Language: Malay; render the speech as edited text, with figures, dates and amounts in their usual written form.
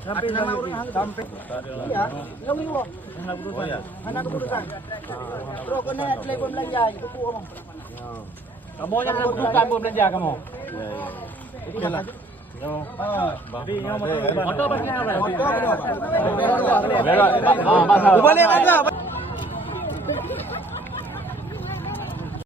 Sampai ya, yang ini loh. Anak keputusan. Terus kena telepon belanja itu kamu. Kamu yang keputusan mau belanja kamu. Iya. Jadi motor pasnya apa? Motor. Balik aja.